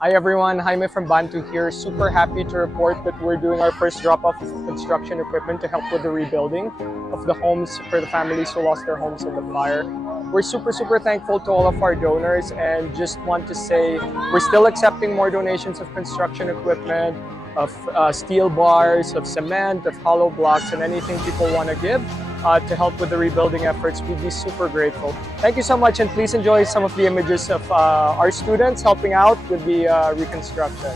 Hi everyone, Jaime from BANTU here. Super happy to report that we're doing our first drop-off of construction equipment to help with the rebuilding of the homes for the families who lost their homes in the fire. We're super thankful to all of our donors and just want to say we're still accepting more donations of construction equipment, of steel bars, of cement, of hollow blocks, and anything people want to give to help with the rebuilding efforts. We'd be super grateful. Thank you so much, and please enjoy some of the images of our students helping out with the reconstruction.